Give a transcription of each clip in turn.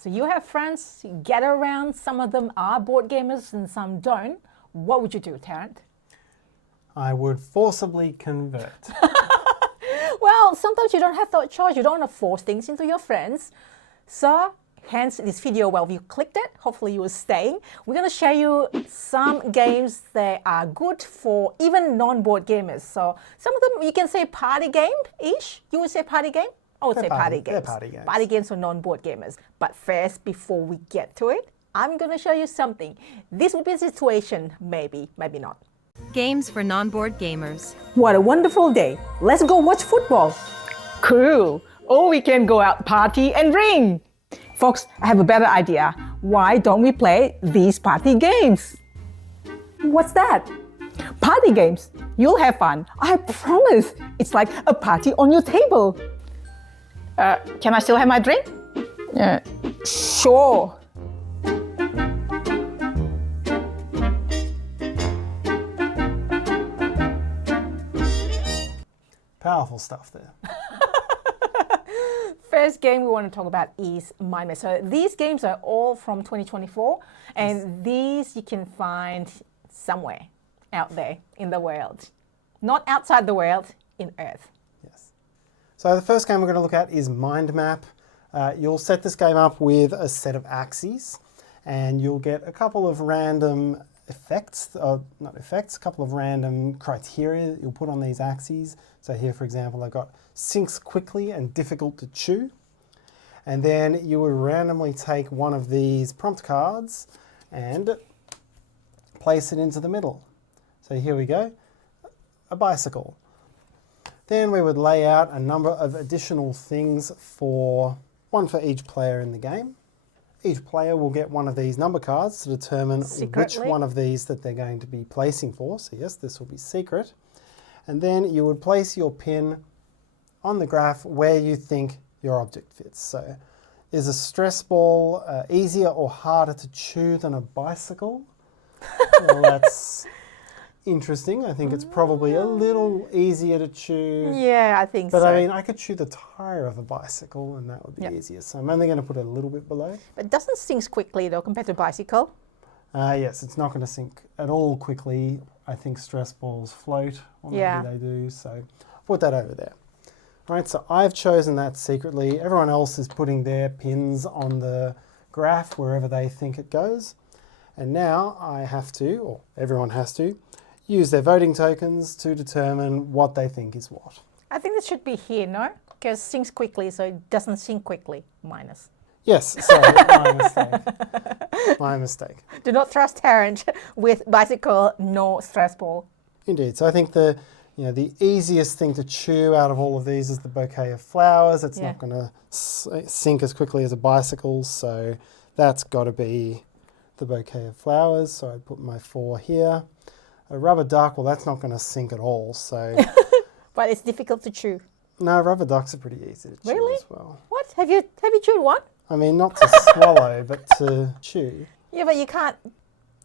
So you have friends, you gather around, some of them are board gamers and some don't. What would you do, Tarrant? I would forcibly convert. Well, sometimes you don't have that choice. You don't want to force things into your friends. So, hence this video, well, if you clicked it, hopefully you will stay. We're going to share you some games that are good for even non-board gamers. So, some of them you can say party game-ish. You would say party game? I would say party games. They're party games. Party games for non-board gamers. But first, before we get to it, I'm going to show you something. This would be a situation, maybe, maybe not. Games for non-board gamers. What a wonderful day. Let's go watch football. Cool. Or we can go out party and drink. Folks, I have a better idea. Why don't we play these party games? What's that? Party games. You'll have fun. I promise. It's like a party on your table. Can I still have my drink? Sure. Powerful stuff there. First game we want to talk about is Mind Map. So these games are all from 2024, and these you can find somewhere out there in the world. Not outside the world, in Earth. Yes. So the first game we're going to look at is Mind Map. You'll set this game up with a set of axes, and you'll get a couple of random effects, not effects, a couple of random criteria that you'll put on these axes. So here, for example, I've got sinks quickly and difficult to chew. And then you would randomly take one of these prompt cards and place it into the middle. So here we go, a bicycle. Then we would lay out a number of additional things one for each player in the game. Each player will get one of these number cards to determine which one of these that they're going to be placing for. So yes, this will be secret. And then you would place your pin on the graph where you think your object fits. So is a stress ball easier or harder to chew than a bicycle? Well, that's interesting. I think it's probably a little easier to chew. Yeah, I think so. But I mean, I could chew the tire of a bicycle and that would be easier. So I'm only going to put it a little bit below. But it doesn't sink quickly though compared to bicycle. Yes, it's not going to sink at all quickly. I think stress balls float, or maybe they do. So put that over there. All right, so I've chosen that secretly. Everyone else is putting their pins on the graph wherever they think it goes. And now I have to, or everyone has to, use their voting tokens to determine what they think is what. I think it should be here, no? Because it sinks quickly, so it doesn't sink quickly, minus. Yes, sorry, my mistake. My mistake. Do not trust Tarrant with bicycle, no stress ball. Indeed. So I think the easiest thing to chew out of all of these is the bouquet of flowers. It's not going to sink as quickly as a bicycle, so that's got to be the bouquet of flowers. So I put my 4 here. A rubber duck, well, that's not going to sink at all. So, but it's difficult to chew. No, rubber ducks are pretty easy to chew as well. What? Have you chewed one? I mean, not to swallow, but to chew. Yeah, but you can't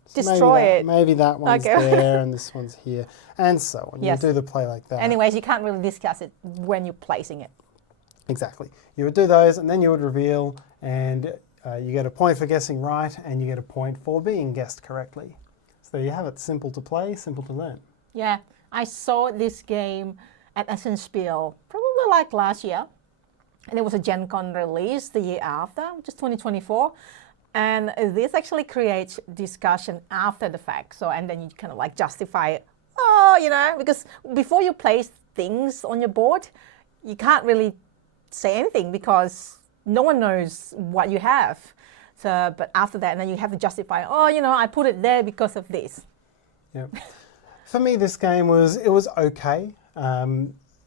So destroy it. Maybe that one's there and this one's here, and so on. Yes. You do the play like that. Anyways, you can't really discuss it when you're placing it. Exactly. You would do those, and then you would reveal, and you get a point for guessing right, and you get a point for being guessed correctly. So there you have it. Simple to play, simple to learn. Yeah, I saw this game at Essenspiel probably like last year. And there was a Gen Con release the year after, which is 2024. And this actually creates discussion after the fact. So, and then you kind of like justify it. Oh, because before you place things on your board, you can't really say anything because no one knows what you have. So, but after that, and then you have to justify, I put it there because of this. Yeah. For me, this game was okay.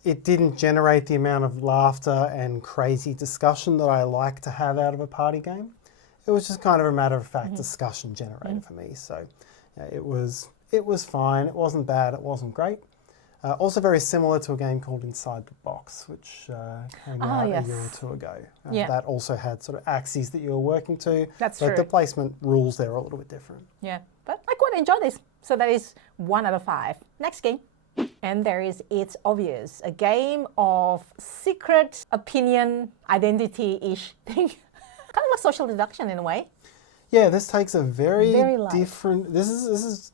It didn't generate the amount of laughter and crazy discussion that I like to have out of a party game. It was just kind of a matter-of-fact discussion generator for me. So yeah, it was fine. It wasn't bad. It wasn't great. Also very similar to a game called Inside the Box, which came out a year or 2 ago. That also had sort of axes that you were working to. That's but true. The placement rules there are a little bit different. Yeah, but I quite enjoy this. So that is 1 out of 5. Next game. And there is It's Obvious, a game of secret opinion, identity-ish thing. kind of like social deduction in a way. Yeah, this takes a Very light. different. This is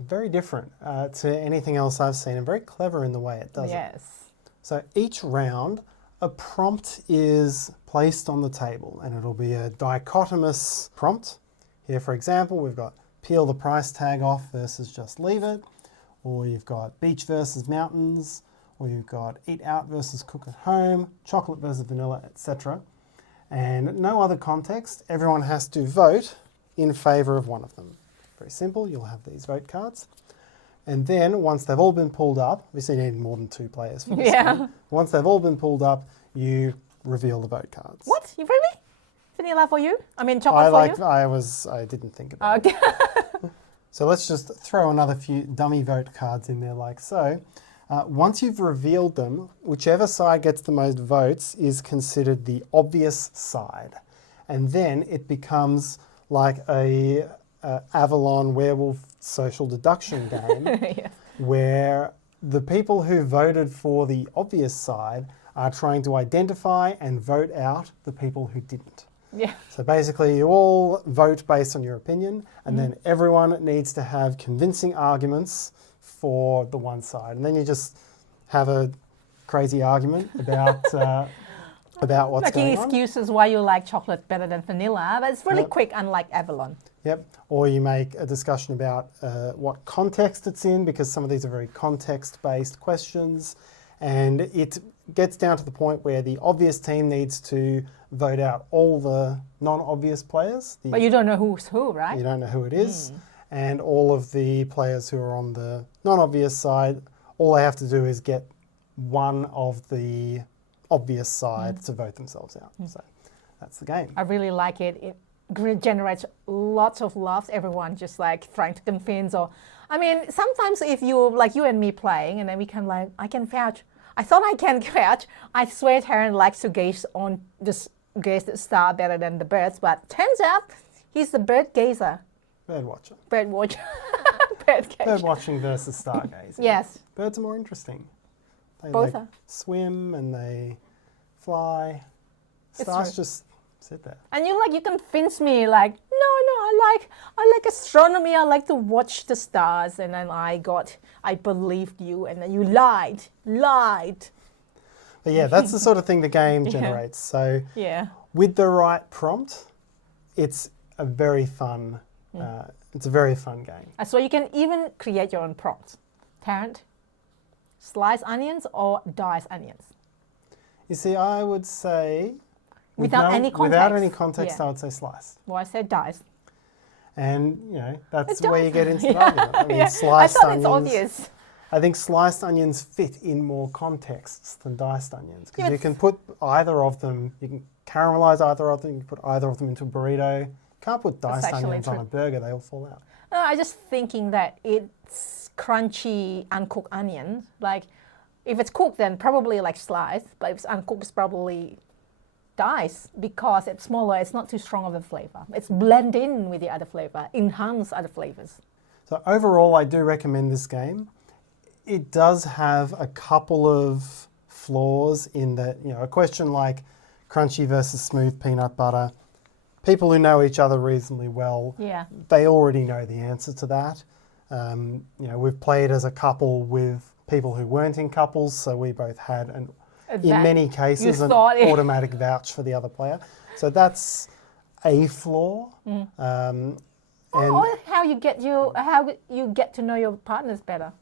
very different to anything else I've seen, and very clever in the way it does it. Yes. So each round, a prompt is placed on the table, and it'll be a dichotomous prompt. Here, for example, we've got peel the price tag off versus just leave it, or you've got beach versus mountains, or you've got eat out versus cook at home, chocolate versus vanilla, etc. And no other context. Everyone has to vote in favour of one of them. Very simple. You'll have these vote cards. And then once they've all been pulled up, obviously you need more than 2 players for this game. Once they've all been pulled up, you reveal the vote cards. What? You really? Vanilla for you? I mean chocolate for you? I didn't think about it. Okay. So let's just throw another few dummy vote cards in there like so. Once you've revealed them, whichever side gets the most votes is considered the obvious side. And then it becomes like a Avalon werewolf social deduction game Yes. where the people who voted for the obvious side are trying to identify and vote out the people who didn't. Yeah. So basically you all vote based on your opinion, and then everyone needs to have convincing arguments for the one side. And then you just have a crazy argument about what's Making going on. excuses why you like chocolate better than vanilla, but it's really Yep. quick, unlike Avalon. Yep. Or you make a discussion about what context it's in, because some of these are very context-based questions. And it gets down to the point where the obvious team needs to vote out all the non-obvious players. But you don't know who's who, right? You don't know who it is. And all of the players who are on the non-obvious side, all they have to do is get one of the obvious side to vote themselves out. So that's the game. I really like it. It generates lots of laughs. Everyone just like trying to convince, or I mean, sometimes if you like you and me playing, and then we can like, I can vouch. I thought I can vouch. I swear Tarrant likes to gaze the star better than the birds, but turns out he's the bird gazer. Bird watcher. Bird watcher. Bird gazer. Bird watching versus stargazing. Yes. Birds are more interesting. They Both like are. swim and they fly. It's Stars true. just sit there. And you convince me like, no, I like astronomy. I like to watch the stars. And then I believed you, and then you lied. But yeah, that's the sort of thing the game generates. So Yeah. with the right prompt, it's a very fun. It's a very fun game. So you can even create your own prompts. Tarrant, slice onions or dice onions? You see, I would say Without any context. Without any context, Yeah. I would say slice. Well, I said dice. And you know, that's It where you does. get into the argument. I mean, Yeah. I sliced thought onions. it's obvious. I think sliced onions fit in more contexts than diced onions, because Yeah, you can put either of them. You can caramelize either of them. You can put either of them into a burrito. You can't put diced actually onions on true. a burger; they all fall out. No, I just thinking that it's crunchy, uncooked onion. Like, if it's cooked, then probably like sliced. But if it's uncooked, it's probably diced, because it's smaller. It's not too strong of a flavor. It's blend in with the other flavor, enhance other flavors. So overall, I do recommend this game. It does have a couple of flaws in that, you know, a question like crunchy versus smooth peanut butter, people who know each other reasonably well, Yeah. they already know the answer to that. You know, we've played as a couple with people who weren't in couples, so we both had, in many cases, an thought it- automatic vouch for the other player. So that's a flaw. Or how you get to know your partners better.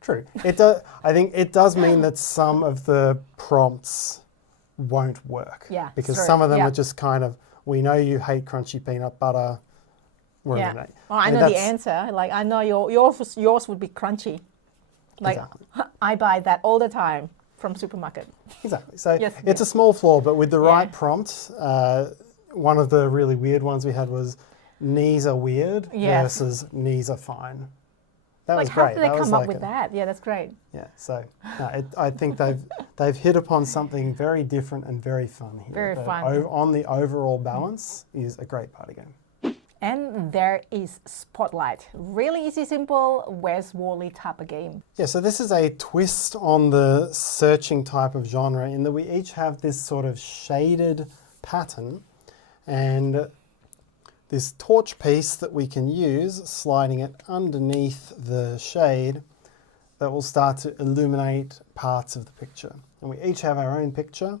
True. It does. I think it does mean that some of the prompts won't work. Yeah, Because true. some of them Yeah. are just kind of, we know you hate crunchy peanut butter. We're Yeah. eliminating. Well, I mean, know the that's- answer. Like, I know yours would be crunchy. Like, Exactly. I buy that all the time from supermarket. Exactly. So Yes, it's yeah. a small flaw, but with the right Yeah. prompt, one of the really weird ones we had was knees are weird Yes. versus knees are fine. That Like, was how great. did they That was come up like with that? Yeah, that's great. Yeah. So I think they've hit upon something very different and very fun here. Very that fun. On the overall balance is a great party game. And there is Spotlight. Really easy, simple, Wes Worley type of game. Yeah, so this is a twist on the searching type of genre in that we each have this sort of shaded pattern, And this torch piece that we can use, sliding it underneath the shade, that will start to illuminate parts of the picture. And we each have our own picture.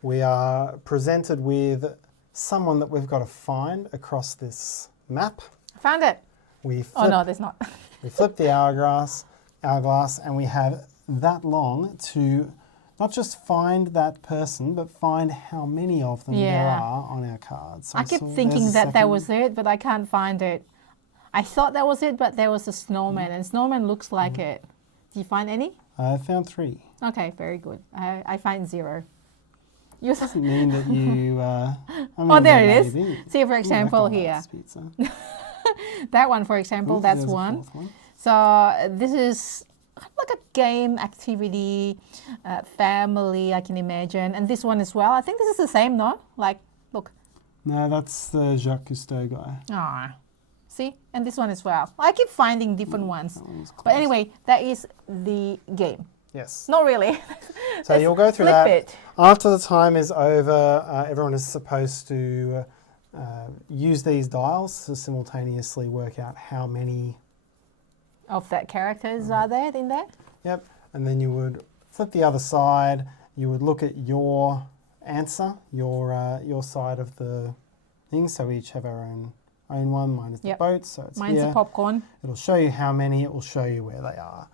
We are presented with someone that we've got to find across this map. I found it. We Oh no, there's not. We flip the hourglass, and we have that long to not just find that person, but find how many of them there are on our cards. So I keep thinking that was it, but I can't find it. I thought that was it, but there was a snowman, and snowman looks like it. Did you find any? I found 3. Okay, very good. I find 0. You Doesn't mean that you... oh, there it is. See, for example, here. That one, for example, that's one. So this is like a game activity, family, I can imagine. And this one as well. I think this is the same, no? Like, look. No, that's the Jacques Cousteau guy. Ah, see? And this one as well. I keep finding different ones. But anyway, that is the game. Yes. Not really. So you'll go through that. It. After the time is over, everyone is supposed to use these dials to simultaneously work out how many of that characters are there in there? Yep. And then you would flip the other side. You would look at your answer, your side of the thing. So we each have our own one. Mine is the boat, so it's Mine's here. the popcorn. It'll show you how many. It will show you where they are.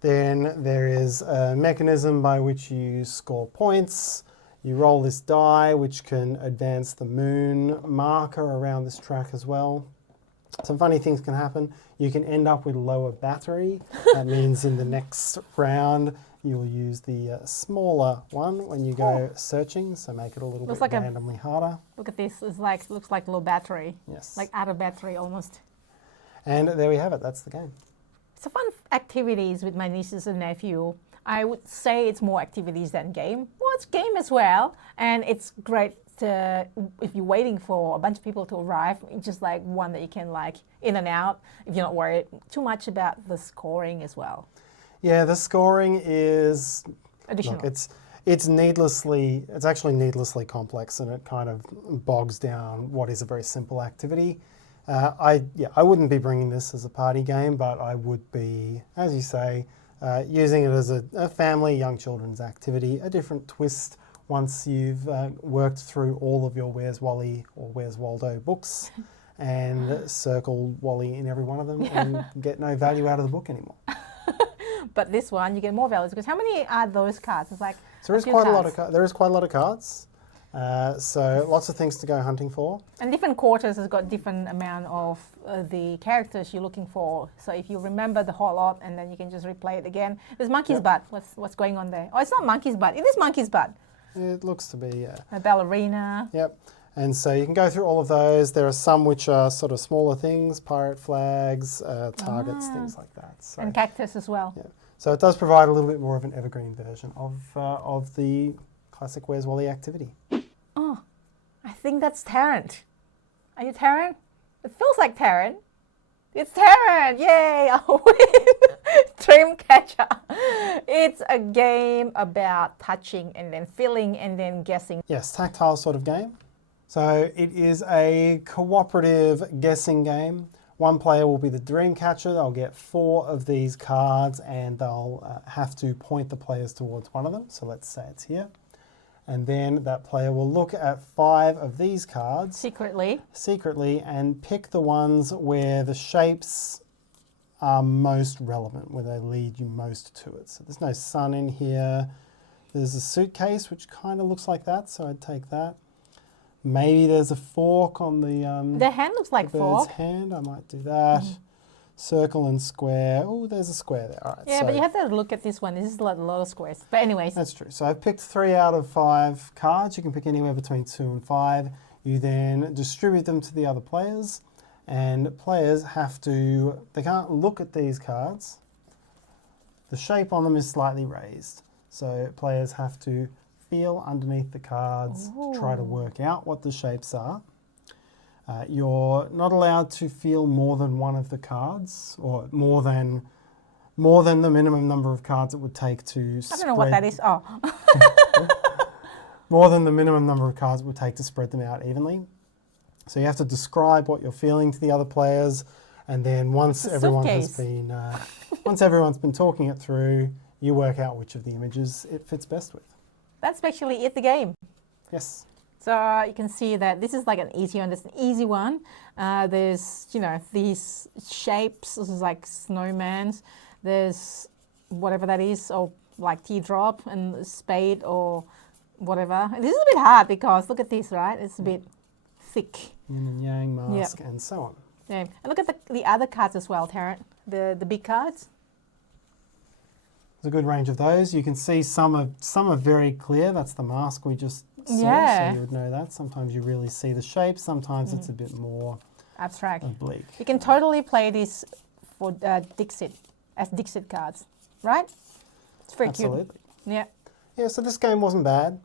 Then there is a mechanism by which you score points. You roll this die, which can advance the moon marker around this track as well. Some funny things can happen. You can end up with lower battery. That means in the next round, you'll use the smaller one when you go searching, so make it a little bit randomly harder. Look at this. It's like, looks like low battery. Yes. Like out of battery almost. And there we have it. That's the game. It's a fun activities with my nieces and nephew. I would say it's more activities than game. Well, it's game as well. And it's great to, if you're waiting for a bunch of people to arrive, it's just like one that you can like in and out if you're not worried too much about the scoring as well. Yeah, the scoring is additional. Look, it's actually needlessly complex, and it kind of bogs down what is a very simple activity. I wouldn't be bringing this as a party game, but I would be, as you say, using it as a family, young children's activity, a different twist once you've worked through all of your Where's Wally or Where's Waldo books and circle Wally in every one of them and get no value out of the book anymore. But this one, you get more values because how many are those cards? It's like there is quite a lot of cards. So lots of things to go hunting for. And different quarters has got different amount of the characters you're looking for. So if you remember the whole lot and then you can just replay it again. There's Monkey's Butt. What's going on there? Oh, it's not Monkey's Butt. It is Monkey's Butt. It looks to be, yeah. A ballerina. Yep. And so you can go through all of those. There are some which are sort of smaller things, pirate flags, targets, things like that. So, and cactus as well. Yeah. So it does provide a little bit more of an evergreen version of the classic Where's Wally activity. Oh, I think that's Tarrant. Are you Tarrant? It feels like Tarrant. It's Tarrant! Yay! I win! Dream Catcher. It's a game about touching and then feeling and then guessing. Yes, tactile sort of game. So it is a cooperative guessing game. One player will be the dream catcher. They'll get 4 of these cards and they'll have to point the players towards one of them. So let's say it's here. And then that player will look at 5 of these cards. Secretly and pick the ones where the shapes are most relevant, where they lead you most to it. So there's no sun in here. There's a suitcase, which kind of looks like that, so I'd take that. Maybe there's a fork on the hand looks like bird's hand. I might do that. Circle and square. Oh, there's a square there. All right. Yeah, so but you have to look at this one. This is a lot of squares. But anyways. That's true. So I've picked 3 out of 5 cards. You can pick anywhere between 2 and 5. You then distribute them to the other players. And players have to, they can't look at these cards. The shape on them is slightly raised. So players have to feel underneath the cards, try to work out what the shapes are. You're not allowed to feel more than one of the cards, or more than the minimum number of cards it would take to spread. I don't know what that is. Oh. more than the minimum number of cards it would take to spread them out evenly. So you have to describe what you're feeling to the other players, and then once everyone's been talking it through, you work out which of the images it fits best with. That's actually it, the game. Yes. So you can see that this is like an easy one. There's an easy one. There's, you know, these shapes. This is like snowmans. There's whatever that is, or like teardrop and spade or whatever. This is a bit hard because look at this, right? It's a bit thick. Yin and yang, mask, and so on. Yeah. And look at the other cards as well, Tarrant. The big cards. There's a good range of those. You can see some are very clear. That's the mask we just saw, Yeah. so you would know that. Sometimes you really see the shape. Sometimes it's a bit more Abstract. oblique. You can totally play this for Dixit, as Dixit cards, right? It's very Absolutely. cute. Yeah. Yeah, so this game wasn't bad.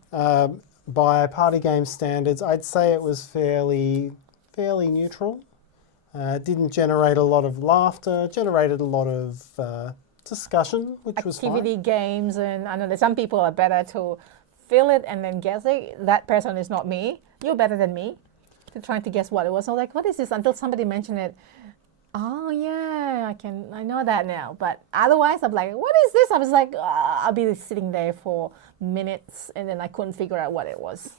By party game standards, I'd say it was fairly neutral. Didn't generate a lot of laughter, generated a lot of discussion, which was fine. Activity games, and I know that some people are better to feel it and then guess it. That person is not me. You're better than me to trying to guess what it was. I'm like, what is this? Until somebody mentioned it. Oh yeah, I know that now. But otherwise, I'm like, what is this? I was like, I'll be sitting there for minutes and then I couldn't figure out what it was.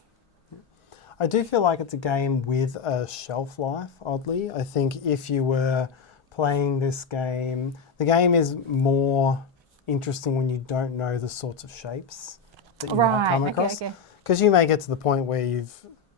I do feel like it's a game with a shelf life, oddly. I think if you were playing this game, the game is more interesting when you don't know the sorts of shapes that you might come across. Okay. Because you may get to the point where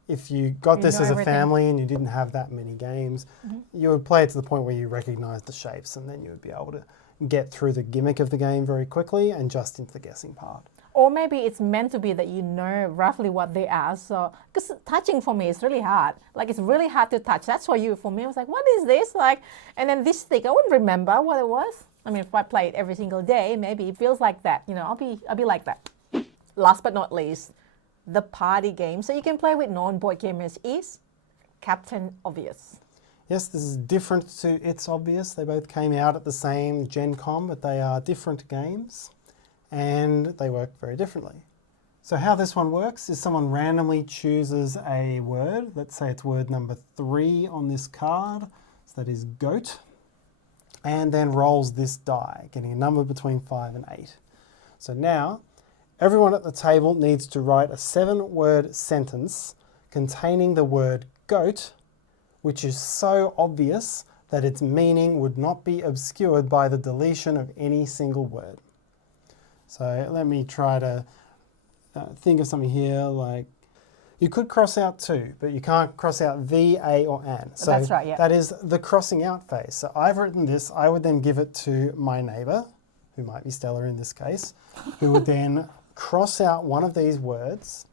if you got this know as a everything. family and you didn't have that many games, you would play it to the point where you recognize the shapes, and then you would be able to get through the gimmick of the game very quickly and just into the guessing part. Or maybe it's meant to be that you know roughly what they are. So, because touching for me is really hard. Like, it's really hard to touch. That's why for me, I was like, what is this? Like, and then this stick, I wouldn't remember what it was. I mean, if I play it every single day, maybe it feels like that. You know, I'll be like that. Last but not least, the party game. So you can play with non-board gamers is Captain Obvious. Yes, this is different to It's Obvious. They both came out at the same Gen Con, but they are different games and they work very differently. So how this one works is someone randomly chooses a word. Let's say it's word number 3 on this card. So that is goat. And then rolls this die, getting a number between 5 and 8. So now, everyone at the table needs to write a 7-word sentence containing the word goat, which is so obvious that its meaning would not be obscured by the deletion of any single word. So let me try to think of something here, like you could cross out 2, but you can't cross out the, a, or an. So that's right, yeah. that is the crossing out phase. So I've written this, I would then give it to my neighbour, who might be Stella in this case, who would then cross out one of these words,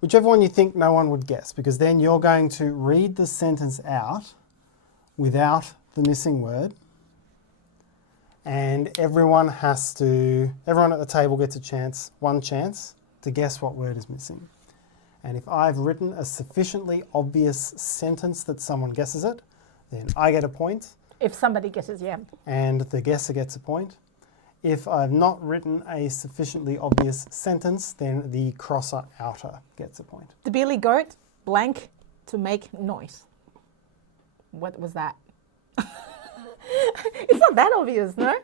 whichever one you think no one would guess, because then you're going to read the sentence out without the missing word. And everyone at the table gets one chance to guess what word is missing. And if I've written a sufficiently obvious sentence that someone guesses it, then I get a point. If somebody guesses, yeah. And the guesser gets a point. If I've not written a sufficiently obvious sentence, then the crosser outer gets a point. The Billy Goat, blank, to make noise. What was that? It's not that obvious, no?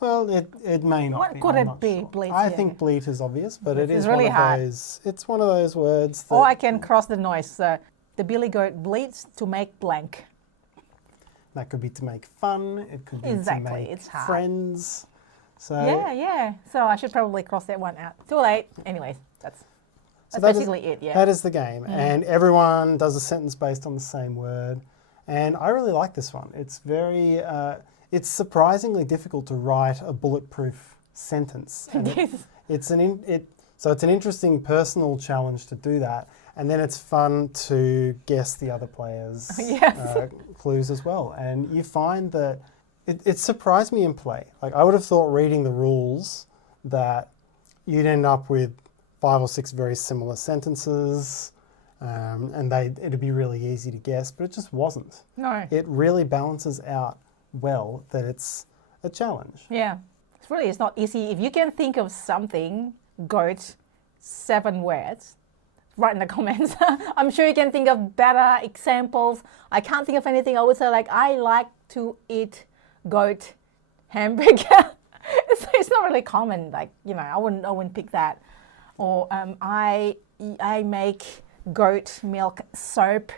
Well, it may not What be. could I'm it not be? sure. Bleat, I yeah. think bleat is obvious, but it is really one of hard. those. It's one of those words that Or I can cross the noise. So the Billy Goat bleats to make blank. that could be to make fun. It could be Exactly, to make it's hard. friends. So Yeah. So I should probably cross that one out. Too late. Anyways, that's that is- basically it, yeah. That is the game, and everyone does a sentence based on the same word. And I really like this one. It's very. It's surprisingly difficult to write a bulletproof sentence. And it's an interesting personal challenge to do that, and then it's fun to guess the other players' Yes. clues as well. And you find that it surprised me in play. Like, I would have thought reading the rules that you'd end up with 5 or 6 very similar sentences, and it'd be really easy to guess, but it just wasn't. No. It really balances out well that it's a challenge. Yeah. It's not easy. If you can think of something, goat, 7 words, write in the comments. I'm sure you can think of better examples. I can't think of anything. I would say like, I like to eat goat hamburger. It's not really common. Like, you know, I wouldn't pick that. Or I make goat milk soap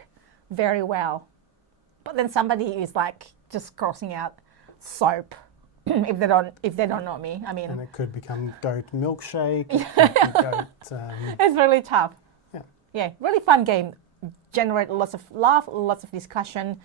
very well. But then somebody is like just crossing out soap if they don't know me. I mean, And it could become goat milkshake. It could be goat, it's really tough. yeah. Yeah, really fun game. Generate lots of laugh, lots of discussion.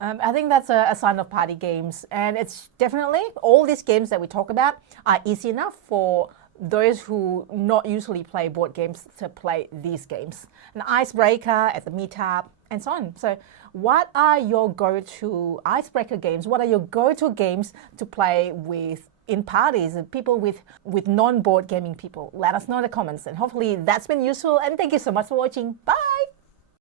I think that's a sign of party games. And it's definitely, all these games that we talk about are easy enough for those who not usually play board games to play these games. An icebreaker at the meetup and so on. So what are your go-to icebreaker games? What are your go-to games to play with in parties and people with non-board gaming people? Let us know in the comments, and hopefully that's been useful, and thank you so much for watching. Bye!